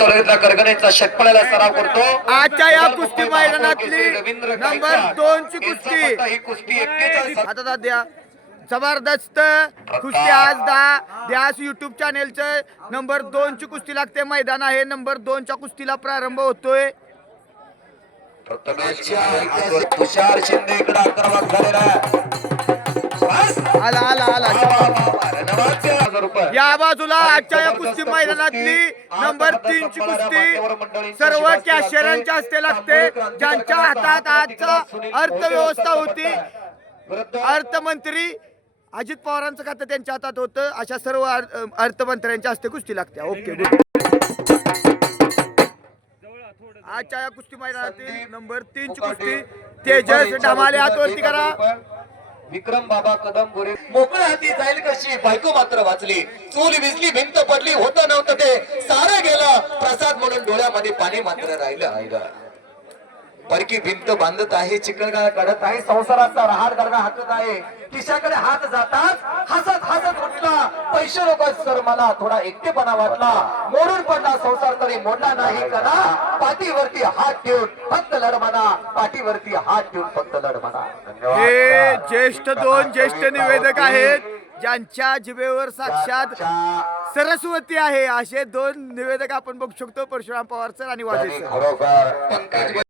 तालुक्यातला करगणेचा षटपळ्याला सराव करतो. आजच्या या कुस्ती मैदानातली नंबर दोनची यांचा कुस्ती. ही आता दाद्या जबरदस्त कुस्ती आज दहा द्यास युट्यूब चॅनेलचं नंबर दोन ची कुस्ती लागते. मैदान आहे. नंबर दोनच्या कुस्तीला प्रारंभ होतोय. तुषार शिंदे इकडे. आला. आला आला. या बाजूला आजच्या या कुस्ती मैदानातली. नंबर तीन ची कुस्ती सर्व कॅशियरांच्या हस्ते लागते ज्यांच्या हातात आजचा अर्थव्यवस्था होती अर्थमंत्री अजित पवारांचं खातं त्यांच्या हातात होतं. अशा सर्व अर- अर्थमंत्र्यांच्या हस्ते कुस्ती लागते. Okay good. आजच्या या कुस्ती मैदानातील नंबर तीन ची कुस्ती. तेजस ढमाले हातवरती करा. विक्रम बाबा कदम गोरे. मोकळ्या हाती जाईल कशी? बायको मात्र वाचली. चूल विजली भिंत पडली होत नव्हतं ते. सारं गेलं. प्रसाद म्हणून डोळ्यामध्ये पाणी मात्र राहिलं परकी भिंत बांधत आहे चिकलगाळ काढत आहे संसाराचा रहाड गरगा हाकत आहे. खिशाकडे हात जातात हसत हसत पैसे नको सर. मला थोडा एकटेपणा वाटला. मोडून पडला संसार तरी मोडला नाही करा. पाठीवरती हात ठेवून फक्त लढ म्हणा. पाठीवरती हात ठेवून फक्त लढ म्हणा. हे ज्येष्ठ दोन ज्येष्ठ निवेदक आहेत ज्यांच्या जिभेवर साक्षात सरस्वती आहे. असे दोन निवेदक आपण बघू शकतो परशुराम पवार सर आणि वाजे खरोखर